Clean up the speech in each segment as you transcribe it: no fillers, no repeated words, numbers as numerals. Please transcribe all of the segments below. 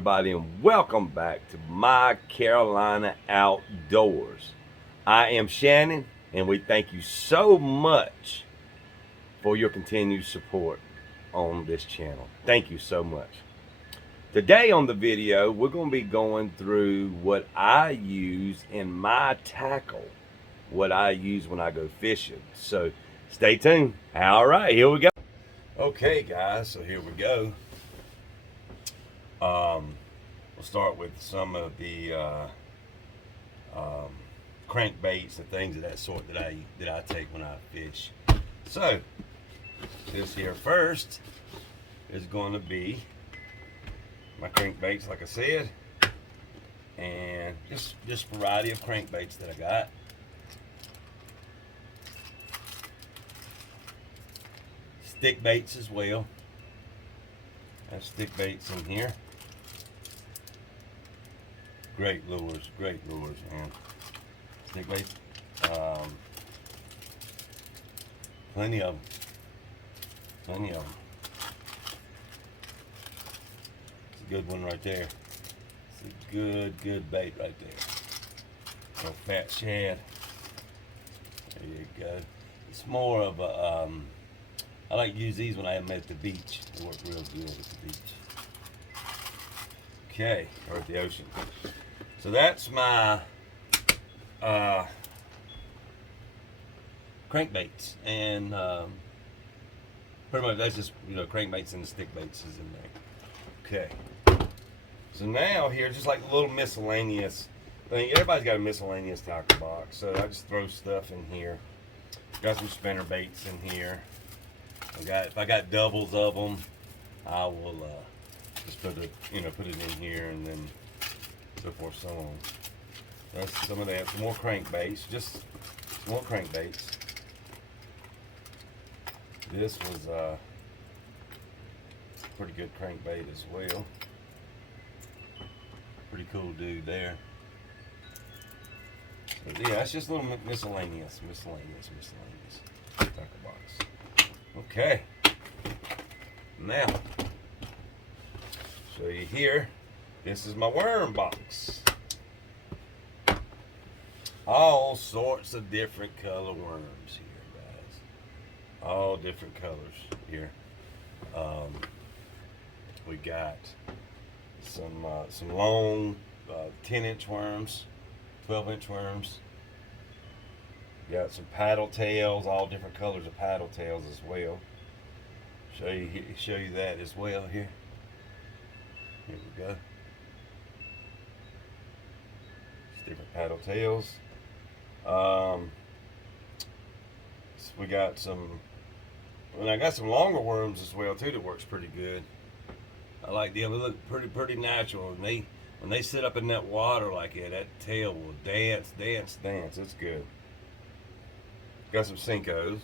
everybody, and welcome back to My Carolina Outdoors. I am Shannon, and we thank you so much for your continued support on this channel. Thank you so much. Today on the video, we're going to be going through what I use in my tackle, what I use when I go fishing. So stay tuned. All right, here we go. Okay, guys, so here we go. We'll start with some of the crankbaits and things of that sort that I take when I fish. So this here first is going to be my crankbaits, like I said, and just variety of crankbaits that I got. Stick baits as well. I have stick baits in here. Great lures, man. Stick baits. Plenty of them. It's a good one right there. It's a good bait right there. Little fat shad. There you go. It's more of a, I like to use these when I am at the beach. They work real good at the beach. Okay, or at the ocean. So that's my crankbaits, and pretty much that's just, crankbaits and the stick baits is in there. Okay. So now here, just like a little miscellaneous thing. Everybody's got a miscellaneous tackle box, so I just throw stuff in here. Got some spinner baits in here. If I got doubles of them, I will just put it in here, and then so forth, so on. That's some of that. Some more crankbaits, just some more crankbaits. This was a pretty good crankbait as well. Pretty cool dude there. But yeah, it's just a little miscellaneous tackle box. Okay. Now, show you here. This is my worm box. All sorts of different color worms here, guys. All different colors here. We got some long 10-inch worms, 12-inch worms. Got some paddle tails, all different colors of paddle tails as well. Show you that as well here. Here we go. Different paddle tails. So we got some, and I got some longer worms as well too that works pretty good. I like them. They look pretty natural, and when they sit up in that water like that tail will dance. It's good. Got some Senkos.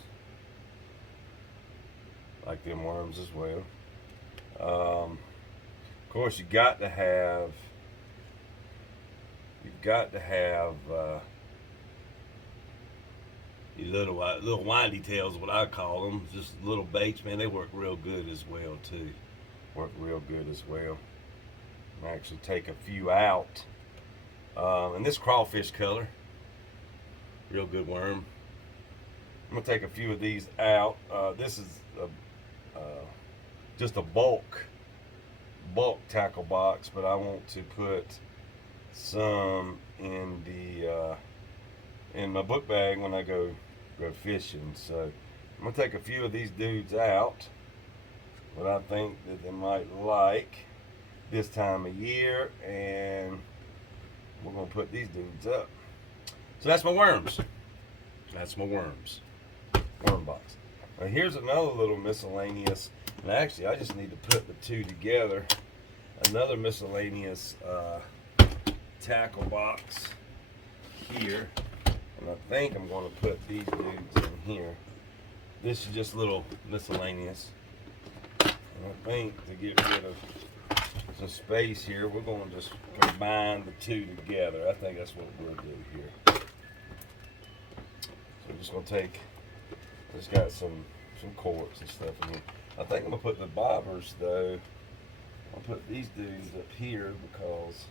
Like them worms as well. Of course, you've got to have your little windy tails, what I call them, just little baits, man. They work real good as well too. I actually take a few out, and this crawfish color, real good worm. I'm gonna take a few of these out. This is just a bulk tackle box, but I want to put some in my book bag when I go fishing. So I'm gonna take a few of these dudes out, what I think that they might like this time of year, and we're gonna put these dudes up. So that's my worms. Worm box. Now here's another little miscellaneous, and actually I just need to put the two together. Another miscellaneous tackle box here, and I think I'm going to put these dudes in here. This is just a little miscellaneous, and I think to get rid of some space here, we're going to just combine the two together. I think that's what we'll do here. So we're just going to take, it's got some corks and stuff in here. I think I'm going to put the bobbers though I'll put these dudes up here because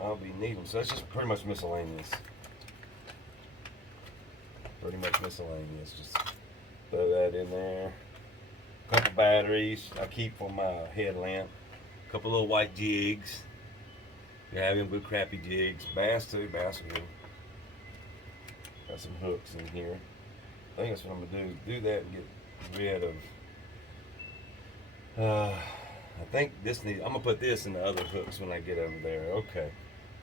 I'll be needing them. So that's just pretty much miscellaneous. Pretty much miscellaneous. Just throw that in there. A couple batteries I keep for my headlamp. A couple little white jigs. You have them good crappy jigs. Bass too, bass are good. Got some hooks in here. I think that's what I'm gonna do. Do that and get rid of. I think this needs. I'm gonna put this in the other hooks when I get over there. Okay.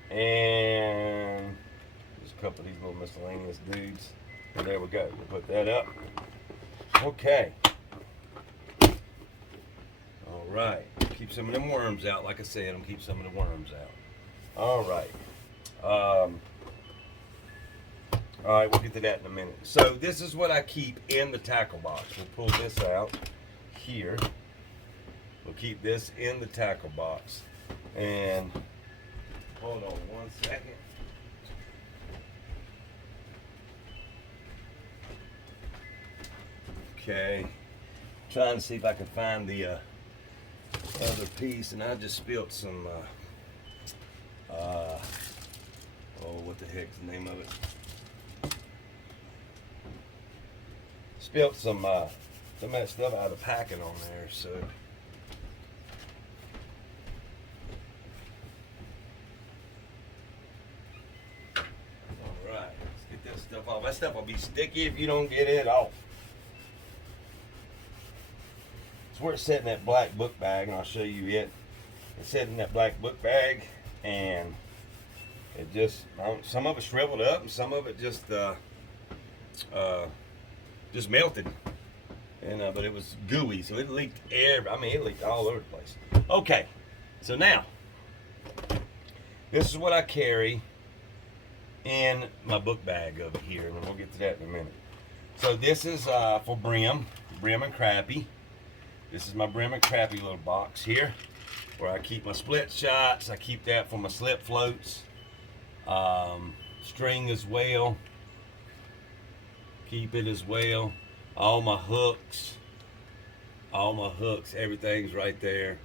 And just a couple of these little miscellaneous dudes. And there we go. We'll put that up. Okay. All right. Keep some of them worms out. Like I said, I'm gonna keep some of the worms out. All right. All right, we'll get to that in a minute. So this is what I keep in the tackle box. We'll pull this out here. We'll keep this in the tackle box. And hold on 1 second. Okay. Trying to see if I can find the other piece, and I just spilled some oh, what the heck's the name of it? Spilled some of that stuff out of the packing on there, so alright, let's get that stuff off. That stuff will be sticky if you don't get it off. It's where it's set in that black book bag, and I'll show you it. It's set in that black book bag, and it just, some of it shriveled up, and some of it just melted. And but it was gooey, so it leaked it leaked all over the place. Okay, so now this is what I carry in my book bag over here, and we'll get to that in a minute. So this is for brim and crappie. This is my brim and crappie little box here, where I keep my split shots. I keep that for my slip floats, string as well. Keep it as well. All my hooks, everything's right there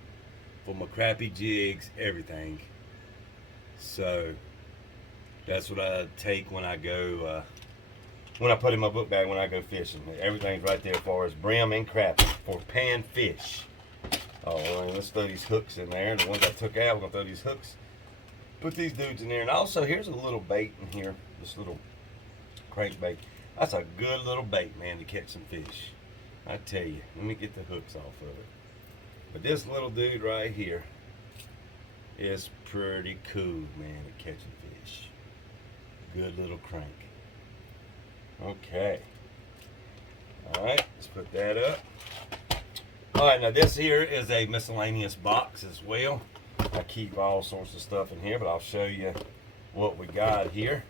for my crappie jigs, everything. So that's what I take when I go, when I put in my book bag when I go fishing. Everything's right there for us brim and crappie for pan fish. Oh, let's throw these hooks in there. The ones I took out, we're gonna throw these hooks. Put these dudes in there, and also here's a little bait in here. This little crankbait. That's a good little bait, man, to catch some fish. I tell you, let me get the hooks off of it. But this little dude right here is pretty cool, man, at catching fish. Good little crank. Okay. All right, let's put that up. All right, now this here is a miscellaneous box as well. I keep all sorts of stuff in here, but I'll show you what we got here.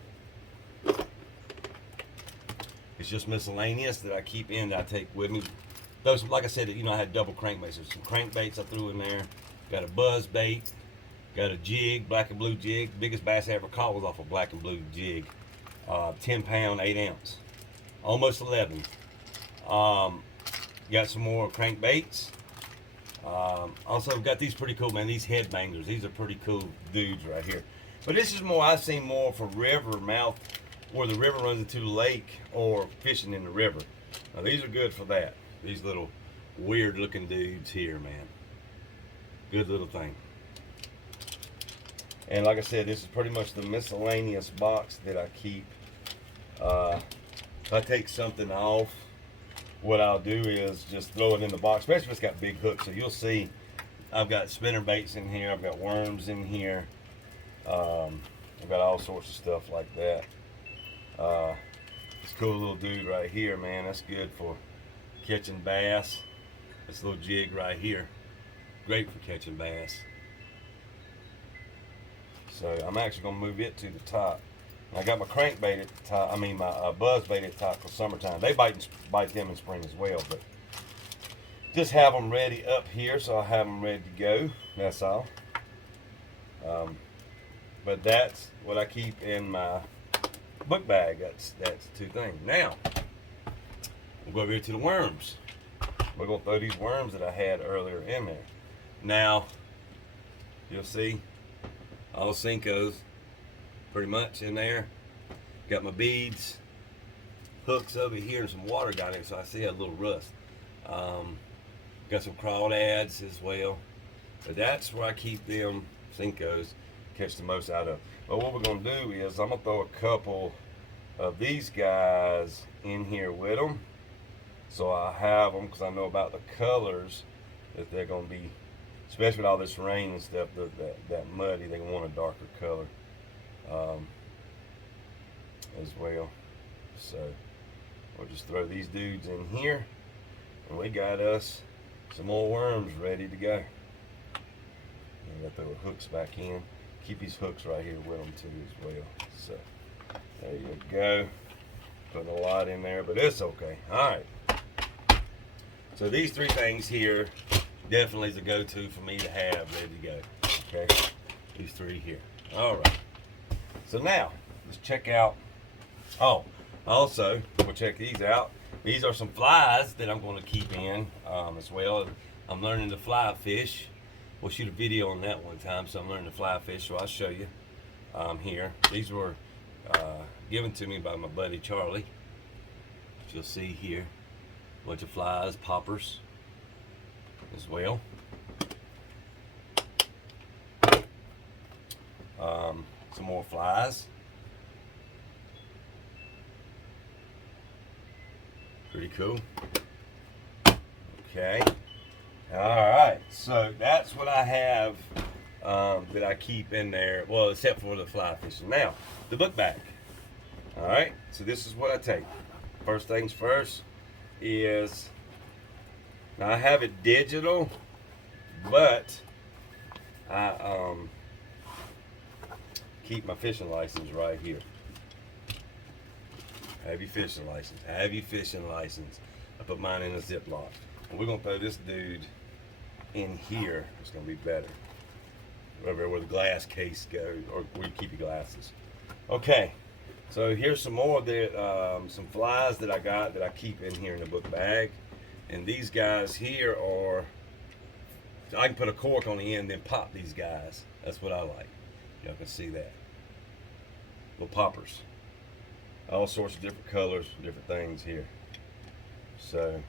It's just miscellaneous that I keep in, that I take with me. Those, like I said, you know, I had double crankbaits. There's some crankbaits I threw in there. Got a buzz bait. Got a jig, black and blue jig. Biggest bass I ever caught was off a black and blue jig. 10 pound, 8 ounce. Almost 11. Got some more crankbaits. Also got these pretty cool, man. These headbangers. These are pretty cool dudes right here. But this is more, I've seen more for river mouth, where the river runs into the lake, or fishing in the river. Now these are good for that. These little weird looking dudes here, man. Good little thing. And like I said, this is pretty much the miscellaneous box that I keep. If I take something off, what I'll do is just throw it in the box, especially if it's got big hooks. So you'll see I've got spinner baits in here, I've got worms in here, I've got all sorts of stuff like that. This cool little dude right here, man, that's good for catching bass. This little jig right here, great for catching bass. So I'm actually gonna move it to the top. I got my crankbait at the top, my buzz bait at the top for summertime. They bite them in spring as well, but just have them ready up here, so I'll have them ready to go. That's all. But that's what I keep in my book bag. That's the two things. Now we'll go over here to the worms. We're gonna throw these worms that I had earlier in there. Now, you'll see all Senkos pretty much in there. Got my beads, hooks over here, and some water got in it, so I see a little rust. Got some crawdads as well. But that's where I keep them Senkos, catch the most out of. But what we're gonna do is I'm gonna throw a couple of these guys in here with them, so I have them because I know about the colors that they're gonna be, especially with all this rain and stuff, that muddy, they want a darker color as well. So we'll just throw these dudes in here, and we got us some more worms ready to go. And I throw the hooks back in. Keep these hooks right here with them too as well. So there you go. Putting a lot in there, but it's okay. All right. So these three things here definitely is a go-to for me to have ready to go. Okay, these three here. All right. So now let's check out. Oh, also we'll check these out. These are some flies that I'm going to keep in as well. I'm learning to fly fish. We'll shoot a video on that one time. So I'm learning to fly fish, so I'll show you here. These were given to me by my buddy Charlie. You'll see here a bunch of flies, poppers as well. Some more flies. Pretty cool. Okay. Alright, so that's what I have that I keep in there. Well, except for the fly fishing. Now, the book bag. Alright, so this is what I take. First things first is, now I have it digital, but I keep my fishing license right here. Have your fishing license. Have your fishing license. I put mine in a Ziploc. And we're gonna throw this dude in here. It's gonna be better. Over where the glass case goes, or where you keep your glasses. Okay. So here's some more that some flies that I got that I keep in here in the book bag. And these guys here are, I can put a cork on the end and then pop these guys. That's what I like. Y'all can see that. Little poppers. All sorts of different colors, different things here. So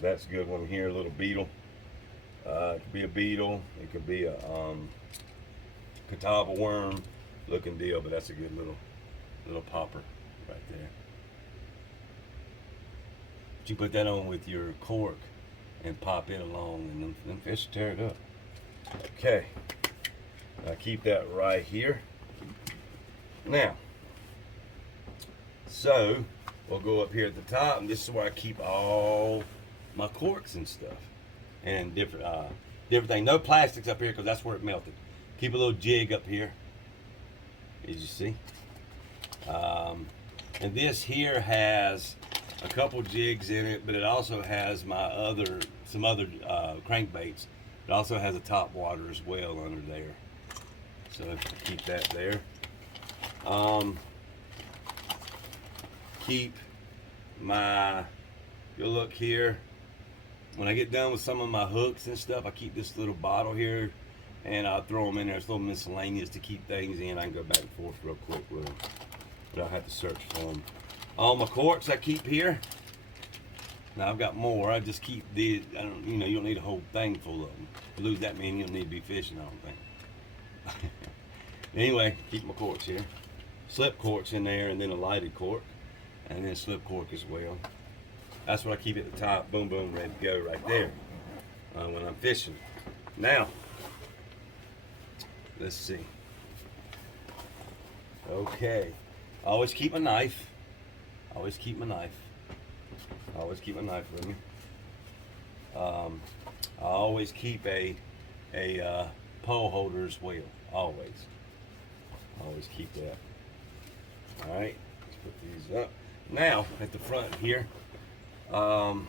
that's a good one here, a little beetle. It could be a beetle, it could be a catawba worm looking deal, but that's a good little popper right there. But you put that on with your cork and pop it along, and then fish tear it up. Okay, I keep that right here. Now, so we'll go up here at the top, and this is where I keep all my corks and stuff, and different things. No plastics up here because that's where it melted. Keep a little jig up here, as you see. And this here has a couple jigs in it, but it also has some other crankbaits. It also has a top water as well under there, so keep that there. Keep my, you'll look here, when I get done with some of my hooks and stuff, I keep this little bottle here and I'll throw them in there. It's a little miscellaneous to keep things in. I can go back and forth real quick with them, but I'll have to search for them. All my corks I keep here. Now I've got more. I just keep these. You don't need a whole thing full of them. If you lose that many, you'll need to be fishing, I don't think. Anyway, keep my corks here. Slip corks in there, and then a lighted cork, and then slip cork as well. That's what I keep at the top. Boom, boom, ready to go right there when I'm fishing. Now, let's see. Okay, I always keep a knife. Always keep my knife. Always keep my knife with me. I always keep a pole holder as well. Always keep that. All right, let's put these up. Now at the front here, I'll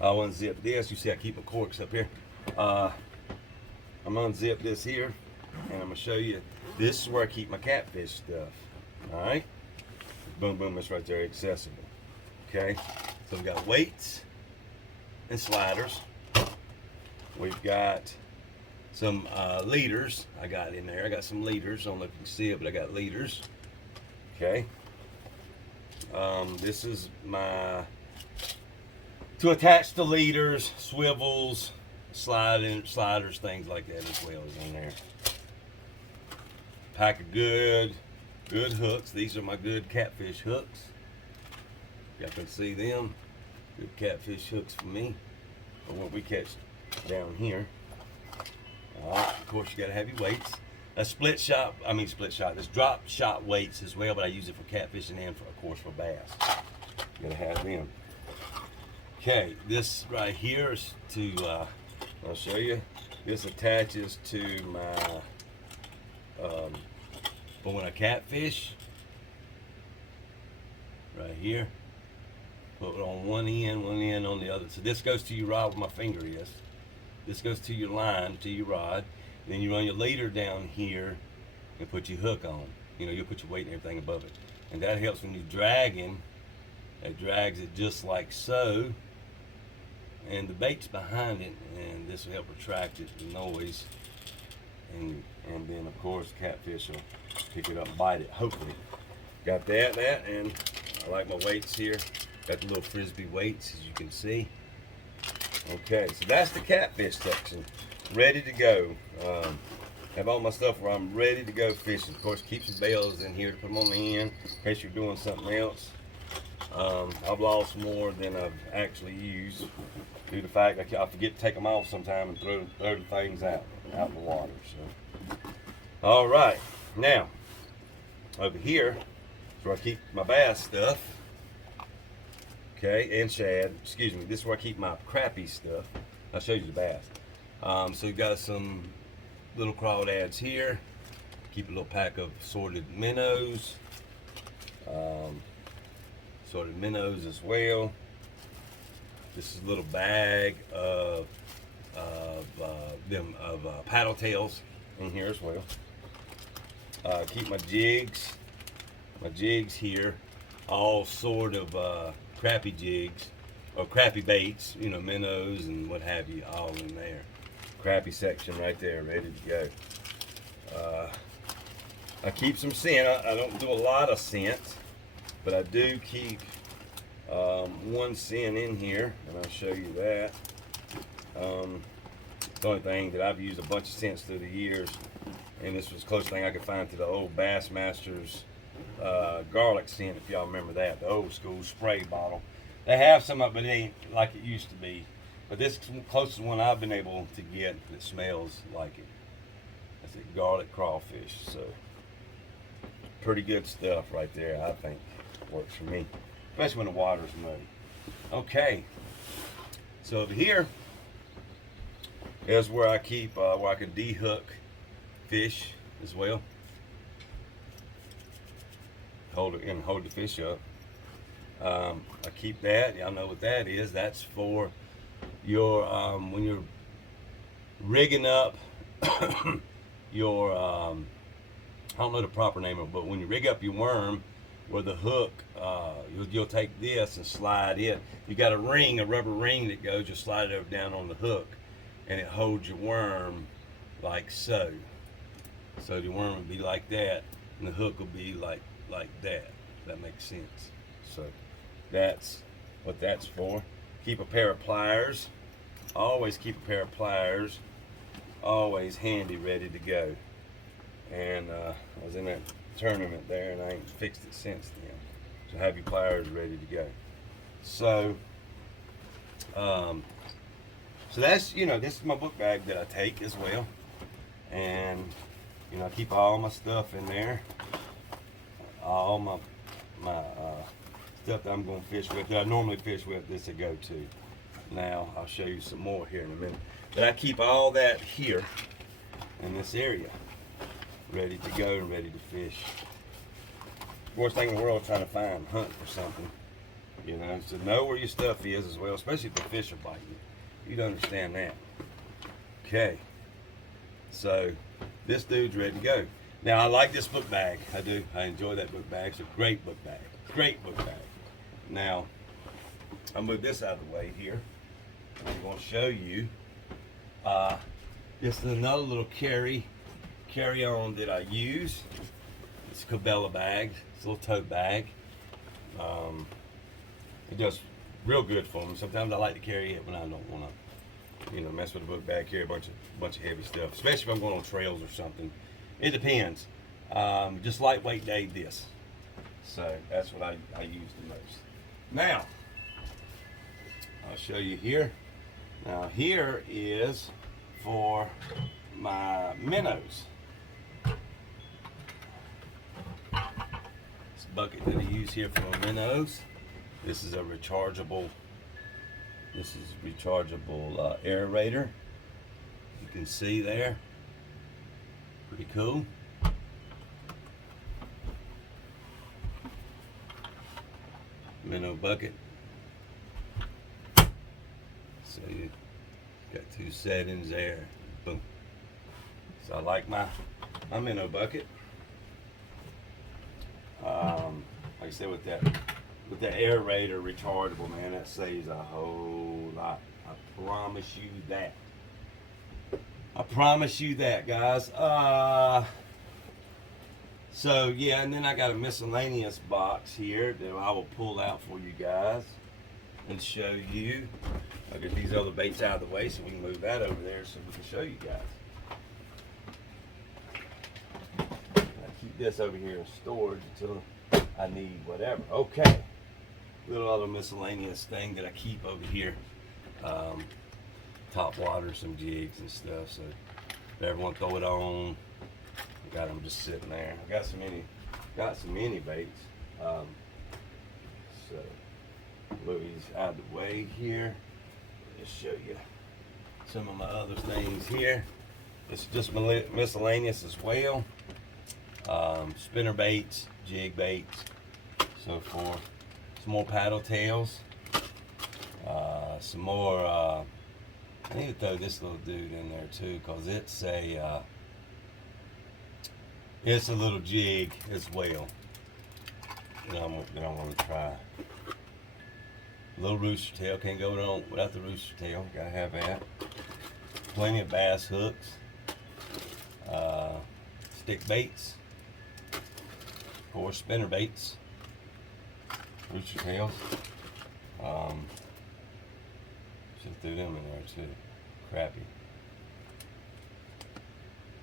unzip this. You see, I keep my corks up here. I'm gonna unzip this here, and I'm gonna show you. This is where I keep my catfish stuff. All right, boom, boom. That's right there, accessible. Okay, so we got weights, and sliders. We've got some leaders I got in there. I got some leaders. I don't know if you can see it, but I got leaders. Okay. This is my to attach the leaders, swivels, sliders, things like that as well is in there. Pack of good hooks. These are my good catfish hooks. Y'all can see them. Good catfish hooks for me. Or what we catch down here. Alright, of course you gotta have your weights. A split shot. There's drop shot weights as well, but I use it for catfishing and for, of course, for bass. You gotta have them. Okay, this right here is to, I'll show you. This attaches to my, for when I catfish. Right here. Put it on one end on the other. So this goes to your rod where my finger is. This goes to your line, to your rod. Then you run your leader down here and put your hook on. You know, you'll put your weight and everything above it. And that helps when you're dragging. It drags it just like so. And the bait's behind it, and this will help retract it, the noise. And then, of course, catfish will pick it up and bite it, hopefully. Got that, and I like my weights here. Got the little frisbee weights, as you can see. Okay, so that's the catfish section. Ready to go. Have all my stuff where I'm ready to go fishing. Of course, keep some bells in here to put them on the end in case you're doing something else. I've lost more than I've actually used due to the fact that I forget to take them off sometime and throw the things out in the water. So, all right, now over here is where I keep my bass stuff. Okay, and shad. Excuse me. This is where I keep my crappie stuff. I'll show you the bass. So we've got some little crawdads here. Keep a little pack of sorted minnows. Sorted minnows as well. This is a little bag of paddle tails in here as well. Keep my jigs here, all sort of crappie jigs or crappie baits, you know, minnows and what have you, all in there. Crappie section right there, ready to go. I keep some scent. I don't do a lot of scent, but I do keep one scent in here, and I'll show you that. The only thing that I've used a bunch of scents through the years, and this was the closest thing I could find to the old Bassmasters garlic scent, if y'all remember that, the old school spray bottle. They have some of it, but it ain't like it used to be. But this is the closest one I've been able to get that smells like it. That's it, garlic crawfish. So pretty good stuff right there, I think. Works for me, especially when the water's muddy. Okay, so over here is where I keep, where I can de-hook fish as well. Hold it and hold the fish up. I keep that. Y'all know what that is. That's for your when you're rigging up your I don't know the proper name of it, but when you rig up your worm with a hook, you'll take this and slide it. You got a ring, a rubber ring that goes. You slide it over down on the hook, and it holds your worm like so. So the worm would be like that, and the hook will be like that. If that makes sense. So that's what that's for. Keep a pair of pliers. Always keep a pair of pliers. Always handy, ready to go. And I was in that tournament there, and I ain't fixed it since then. So have your pliers ready to go. So, so that's, you know, this is my book bag that I take as well, and you know, I keep all my stuff in there, all my stuff that I'm going to fish with, that I normally fish with. This I go to. Now I'll show you some more here in a minute. But I keep all that here in this area, ready to go and ready to fish. Worst thing in the world trying to hunt for something. You know, so know where your stuff is as well, especially if the fish are biting you. You'd understand that. Okay. So this dude's ready to go. Now I like this book bag. I do. I enjoy that book bag. It's a great book bag. Great book bag. Now I'll move this out of the way here. I'm going to show you this is another little carry on that I use. It's a Cabela bag. It's a little tote bag. It does real good for me. Sometimes I like to carry it when I don't want to, mess with the book bag, carry a bunch of heavy stuff, especially if I'm going on trails or something. It depends. Just lightweight day this. So that's what I use the most. Now, I'll show you here. Now here is for my minnows. This bucket that I use here for my minnows. This is a rechargeable. This is rechargeable aerator. You can see there. Pretty cool. Minnow bucket. So you got two settings there. Boom. So I like my minnow bucket. Like I said, with that aerator rechargeable, man, that saves a whole lot. I promise you that. I promise you that, guys. So yeah, and then I got a miscellaneous box here that I will pull out for you guys and show you. I'll get these other baits out of the way so we can move that over there so we can show you guys. I keep this over here in storage until I need whatever. Okay, little other miscellaneous thing that I keep over here. Top water, some jigs and stuff. So if everyone throw it on, I got them just sitting there. I got some mini baits. So move these out of the way here. Just show you some of my other things here. It's just miscellaneous as well. Spinner baits, jig baits, so forth. Some more paddle tails. Some more. I need to throw this little dude in there too, cause it's a little jig as well. That I'm gonna try. Little rooster tail, can't go on without the rooster tail. Gotta have that. Plenty of bass hooks, stick baits, of course, spinner baits, rooster tails. Should threw them in there too. Crappie.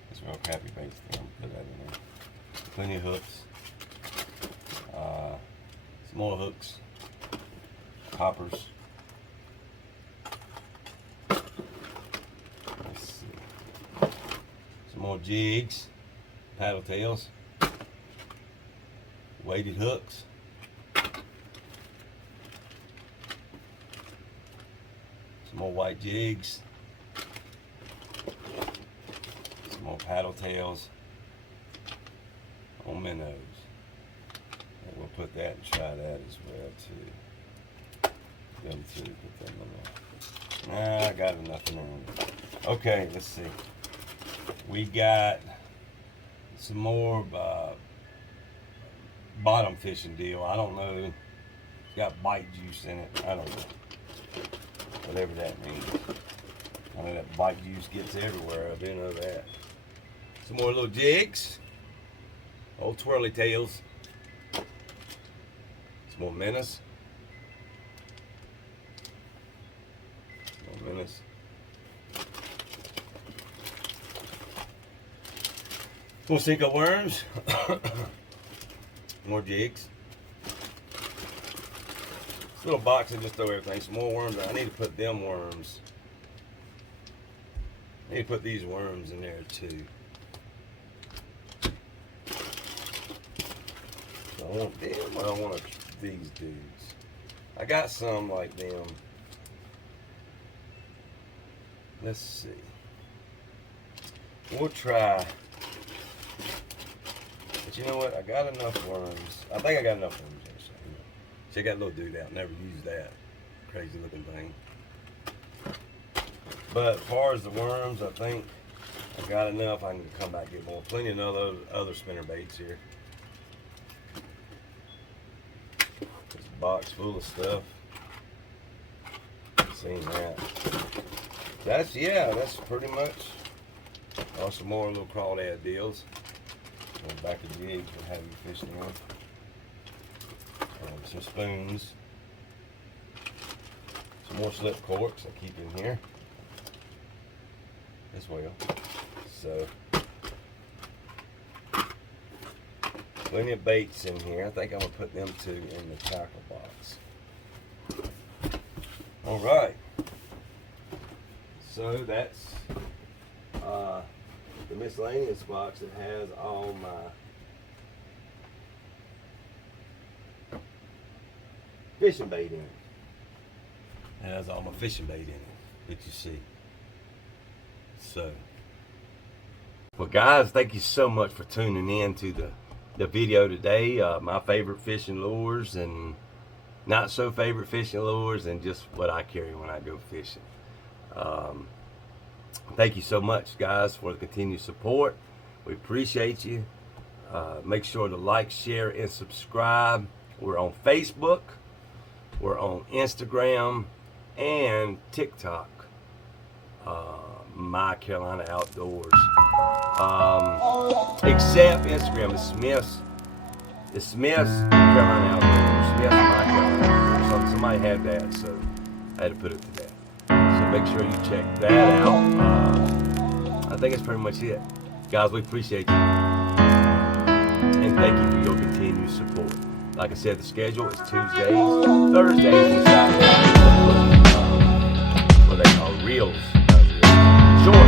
It's real crappie baits. Put that in there. Plenty of hooks. Some more hooks. Poppers. Let's see. Some more jigs, paddle tails, weighted hooks, some more white jigs, some more paddle tails on minnows. And we'll put that and try that as well too. Them two, put them in there. I got enough in there. Okay, let's see. We got some more bottom fishing deal. I don't know. It's got bite juice in it. I don't know. Whatever that means. I know that bite juice gets everywhere. I do know that. Some more little jigs. Old twirly tails. Some more minnows. Minutes. More Senko worms. More jigs. This little box I just throw everything. Some more worms. I need to put them worms. I need to put these worms in there too. So I want them, or I want these dudes. I got some like them. Let's see. We'll try. But you know what? I got enough worms. I think I got enough worms there. So, check that little dude out. Never used that crazy looking thing. But as far as the worms, I think I got enough. I can come back and get more. Plenty of other spinner baits here. It's a box full of stuff. Seen that. That's pretty much. Oh, some more little crawdad deals. On the back of the jigs we'll have you fishing on. Some spoons. Some more slip corks I keep in here as well. So plenty of baits in here. I think I'm gonna put them two in the tackle box. All right. So that's the miscellaneous box that has all my fishing bait in it. It has all my fishing bait in it that you see. So, well guys, thank you so much for tuning in to the video today. My favorite fishing lures and not so favorite fishing lures and just what I carry when I go fishing. Thank you so much guys for the continued support. We appreciate you. Make sure to like, share, and subscribe. We're on Facebook. We're on Instagram and TikTok. My Carolina Outdoors. Except Instagram, the Smiths Carolina Outdoors. Smiths My Carolina Outdoors. Somebody had that, so I had to put it to that. So make sure you check that out. I think that's pretty much it. Guys, we appreciate you. And thank you for your continued support. Like I said, the schedule is Tuesdays, Thursdays, and Saturdays. What they call reels. Short